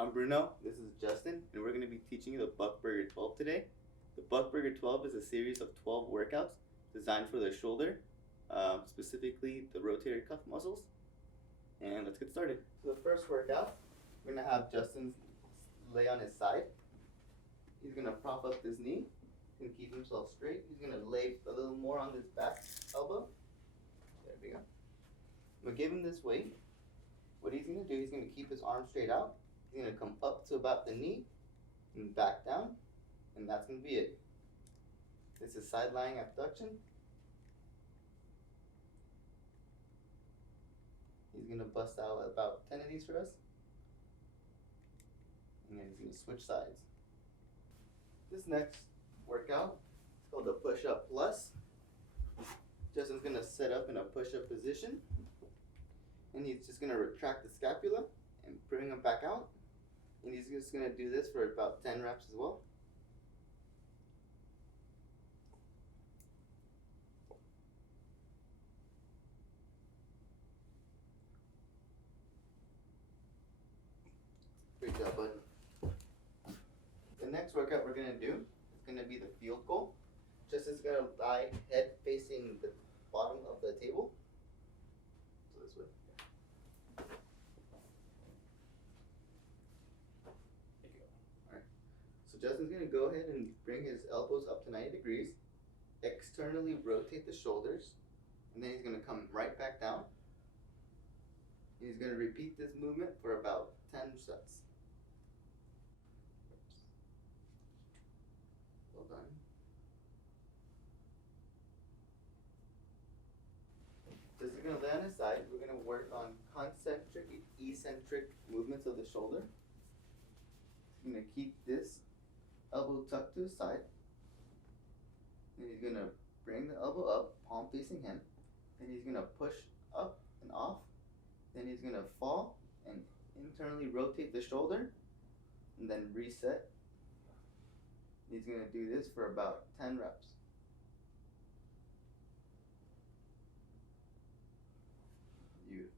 I'm Bruno, this is Justin, and we're going to be teaching you the Buchberger 12 today. The Buchberger 12 is a series of 12 workouts designed for the shoulder, specifically the rotator cuff muscles. And let's get started. So the first workout, we're going to have Justin lay on his side. He's going to prop up his knee and keep himself straight. He's going to lay a little more on his back elbow. There we go. I'm going to give him this weight. What he's going to do, he's going to keep his arm straight out. He's going to come up to about the knee and back down, and that's going to be it. This is side lying abduction. He's going to bust out about 10 of these for us, and then he's going to switch sides. This next workout is called the push-up plus. Justin's going to set up in a push-up position, and he's just going to retract the scapula and bring him back out. And he's just going to do this for about 10 reps as well. Great job, bud. The next workout we're going to do is going to be the field goal. Justin's going to lie head facing the bottom of the table. So this way. So Justin's going to go ahead and bring his elbows up to 90 degrees, externally rotate the shoulders, and then he's going to come right back down. He's going to repeat this movement for about 10 sets. Well done. Justin's going to lay on his side. We're going to work on concentric and eccentric movements of the shoulder. He's going to keep this elbow tucked to his side. And he's going to bring the elbow up, palm facing him. Then he's going to push up and off. Then he's going to fall and internally rotate the shoulder and then reset. He's going to do this for about 10 reps. Beautiful.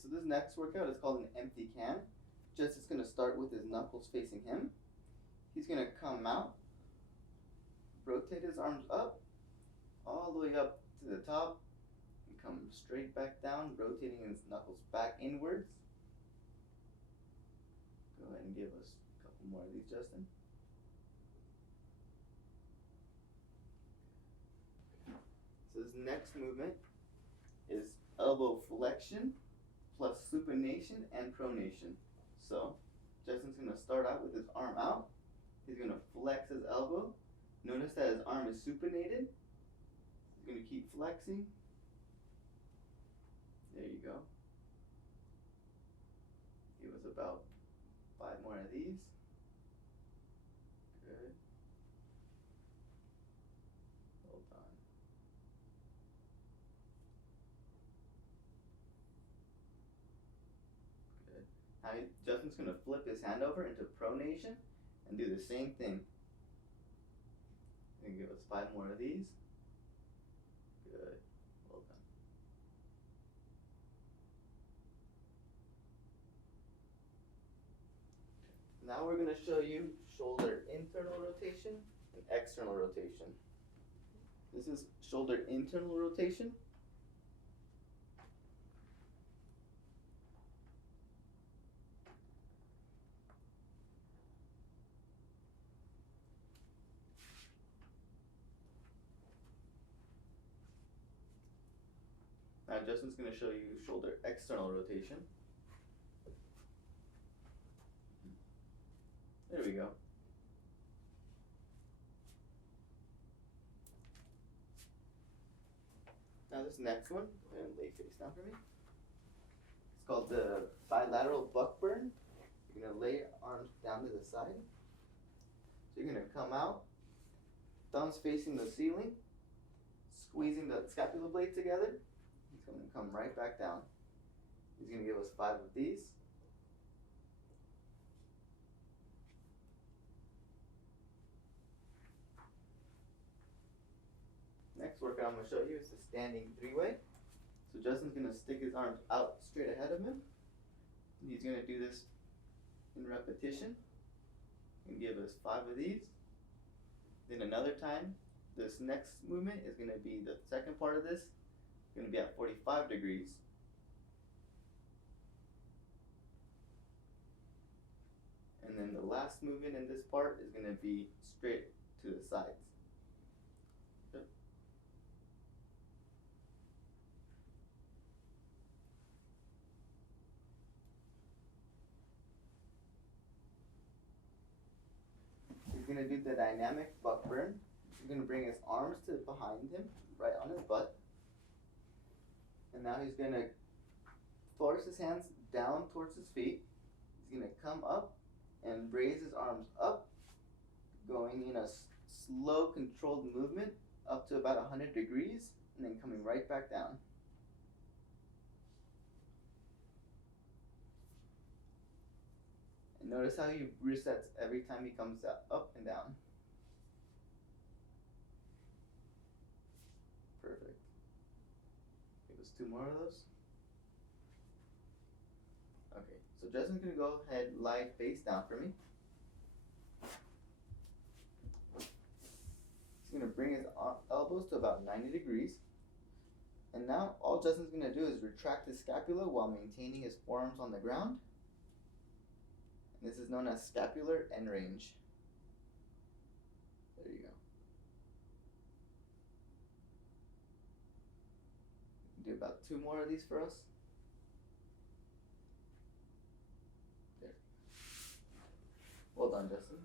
So this next workout is called an empty can. Justin's going to start with his knuckles facing him. He's going to come out, rotate his arms up, all the way up to the top, and come straight back down, rotating his knuckles back inwards. Go ahead and give us a couple more of these, Justin. So this next movement is elbow flexion plus supination and pronation. So Justin's going to start out with his arm out. He's going to flex his elbow. Notice that his arm is supinated. He's going to keep flexing. There you go. Give us about 5 more of these. Good. Hold on. Now Justin's going to flip his hand over into pronation and do the same thing. And give us 5 more of these. Good. Well done. Now we're going to show you shoulder internal rotation and external rotation. This is shoulder internal rotation. Now Justin's going to show you shoulder external rotation. There we go. Now this next one, go ahead and lay face down for me. It's called the bilateral Buchberger. You're going to lay your arms down to the side. So you're going to come out, thumbs facing the ceiling, squeezing the scapula blade together. He's going to come right back down. He's going to give us 5 of these. next workout I'm going to show you is the standing three-way. So Justin's going to stick his arms out straight ahead of him. And he's going to do this in repetition and give us 5 of these. Then another time, this next movement is going to be the second part of this. It's going to be at 45 degrees. And then the last movement in this part is going to be straight to the sides. Yep. He's going to do the dynamic buck burn. He's going to bring his arms to behind him, right on his butt. And now he's going to force his hands down towards his feet. He's going to come up and raise his arms up, going in a slow controlled movement up to about 100 degrees, and then coming right back down. And notice how he resets every time he comes up and down. Perfect. Give us 2 more of those. Okay, so Justin's going to go ahead, lie face down for me. He's going to bring his elbows to about 90 degrees. And now all Justin's going to do is retract his scapula while maintaining his forearms on the ground. And this is known as scapular range. There you go. Do about 2 more of these for us. There. Well done, Justin.